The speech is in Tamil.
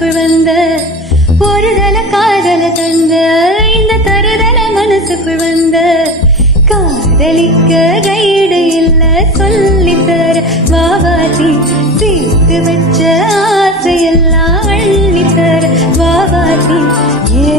மனசுக்குள் வந்த ஒருதல காதல தந்த இந்த தருதல மனசுக்குள் வந்த காதலிக்க கைடு இல்ல சொல்லித்தர வாவாதி சேர்த்து வச்ச ஆசையெல்லாம் அள்ளித்தர வாவாதி ஏ